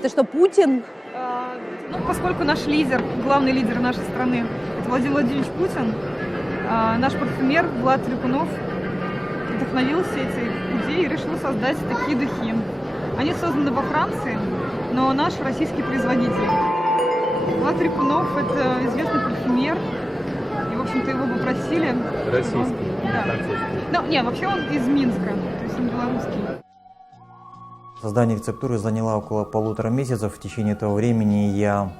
Это что, Путин? Ну, поскольку наш лидер, главный лидер нашей страны, это Владимир Владимирович Путин, наш парфюмер Влад Трипунов вдохновился этой идеей и решил создать такие духи. Они созданы во Франции, но наш российский производитель. Влад Трипунов – это известный парфюмер, и, в общем-то, его попросили. Российский? Да. Ну, не, вообще он из Минска, то есть он белорусский. Создание рецептуры заняло около 1,5 месяца. В течение этого времени я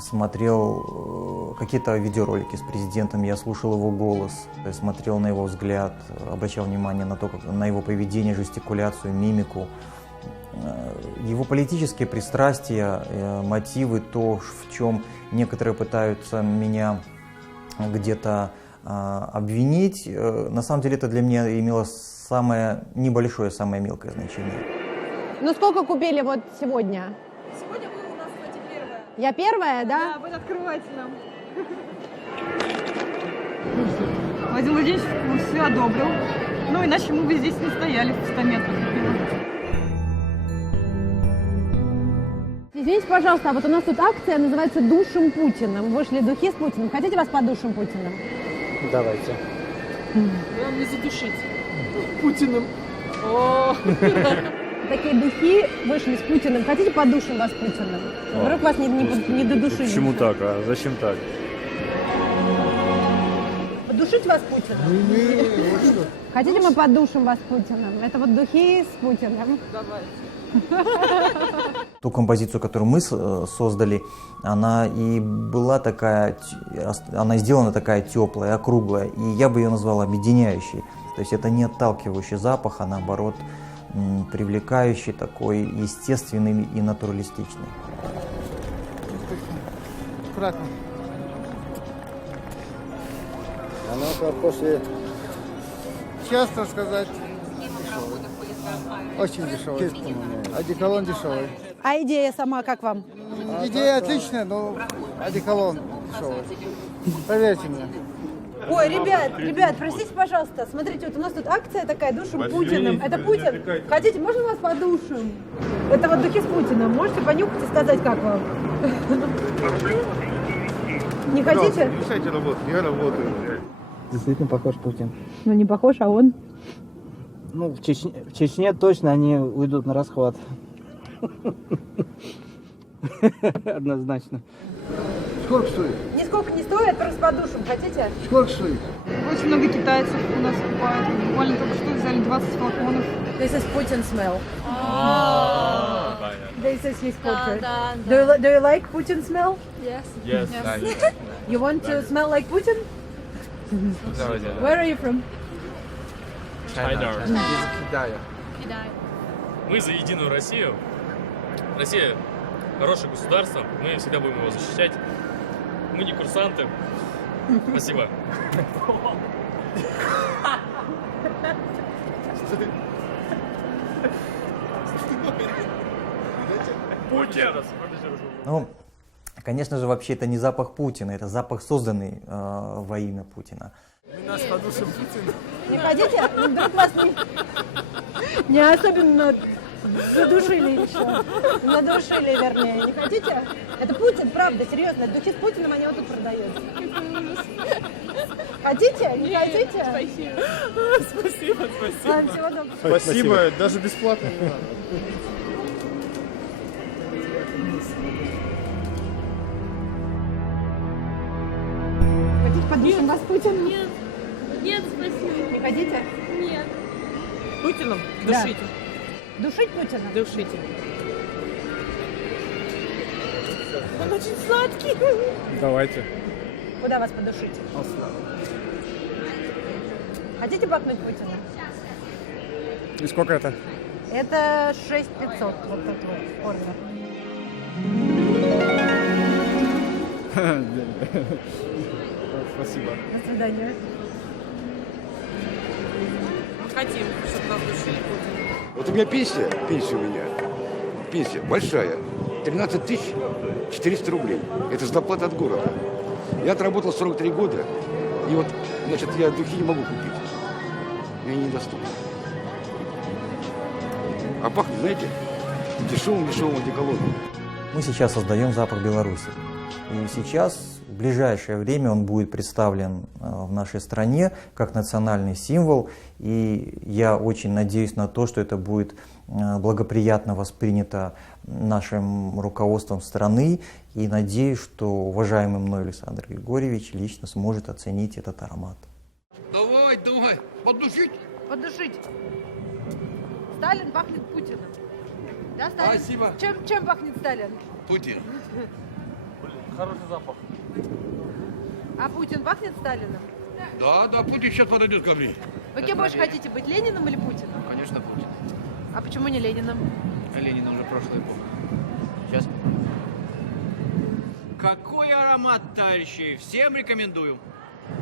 смотрел какие-то видеоролики с президентом, я слушал его голос, смотрел на его взгляд, обращал внимание на то, на его поведение, жестикуляцию, мимику. Его политические пристрастия, мотивы, то, в чем некоторые пытаются меня где-то обвинить, на самом деле это для меня имело самое небольшое, самое мелкое значение. Ну сколько купили вот сегодня? Сегодня вы у нас, кстати, первая. Я первая, да? Да, вы открывайте нам. Владимир Владимирович все одобрил. Ну, иначе мы бы здесь не стояли в 100 метрах. Извините, пожалуйста, а вот у нас тут акция называется «Душим Путиным». Вышли духи с Путиным. Хотите вас подушим Путиным? Давайте. Вам не задушить Путиным. Такие духи вышли с Путиным. Хотите подушим вас Путиным? Вдруг вас не додушили. Почему так? А зачем так? Подушить вас Путиным? Хотите, мы подушим вас Путиным? Это вот духи с Путиным. Ту композицию, которую мы создали, она и была такая, она сделана такая теплая, округлая, и я бы ее назвал объединяющей. То есть это не отталкивающий запах, а наоборот привлекающий, такой естественный и натуралистичный. Аккуратно. Она после... Честно сказать, очень дешевый. Одеколон дешевый. А идея сама как вам? Идея отличная, но одеколон дешевый. Поверьте мне. Ой, ребят, простите, пожалуйста, смотрите, вот у нас тут акция такая, душим Путиным. Это Путин? Хотите, можно вас подушим? Это вот духи с Путиным. Можете понюхать и сказать, как вам? Не хотите? Мешайте работать, я работаю. Действительно похож Путин. Ну, не похож, а он? Ну, в Чечне точно они уйдут на расхват. Однозначно. Сколько стоит? Нисколько не стоит, просто подушим. Хотите? Сколько стоит? Очень много китайцев у нас покупают. Буквально только что взяли 20 флаконов. This is Putin smell. This is his portrait. Да. Do you like Putin smell? Yes. Yes. You want to smell like Putin? Where are you from? Мы за единую Россию. Россия хорошее государство, мы всегда будем его защищать. Мы не курсанты. Спасибо. Путин! Ну, конечно же, вообще это не запах Путина, это запах, созданный во имя Путина. Нас подушим Путина. Не хотите? Вдруг вас не особенно задушили еще. Надушили, вернее. Не хотите? Это Путин, правда, серьезно. Духи с Путиным, они вот тут продаются. Хотите? Не хотите? Спасибо. Ладно, всего доброго. Спасибо, даже бесплатно не надо. Хотите подушим вас Путин? Нет, спасибо. Не хотите? Нет. Путиным? Да. Душите. Душить Путина? Душите. Он очень сладкий. Давайте. Куда вас подушить? Хотите бакнуть Путина? И сколько это? Это 6500, вот тут вот, ордер. Спасибо. До свидания. Хотим, чтобы нас душили Путин. Вот у меня пенсия у меня, пенсия большая, 13 400 рублей. Это зарплата от города. Я отработал 43 года, и вот, значит, я духи не могу купить. Мне недоступно. А пахнет, знаете, дешевым одеколоном. Мы сейчас создаем запах Беларуси. И сейчас, в ближайшее время, он будет представлен в нашей стране как национальный символ. И я очень надеюсь на то, что это будет благоприятно воспринято нашим руководством страны. И надеюсь, что уважаемый мной Александр Григорьевич лично сможет оценить этот аромат. Давай, подушить. Подушить. Сталин пахнет Путиным. Да, Сталин? Спасибо. Чем пахнет Сталин? Путин. Хороший запах. А Путин пахнет Сталиным? Да, Путин сейчас подойдет ко мне. Вы кем больше хотите быть, Лениным или Путиным? Конечно, Путин. А почему не Лениным? Ленин уже прошлая эпоха. Сейчас. Какой аромат, товарищи! Всем рекомендую.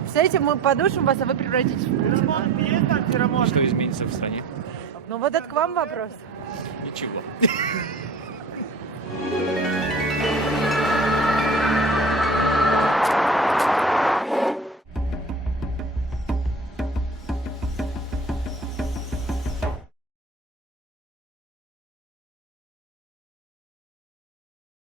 Представляете, мы подушим вас, а вы превратитесь в Путина. Что изменится в стране? Ну вот это к вам вопрос. Ничего.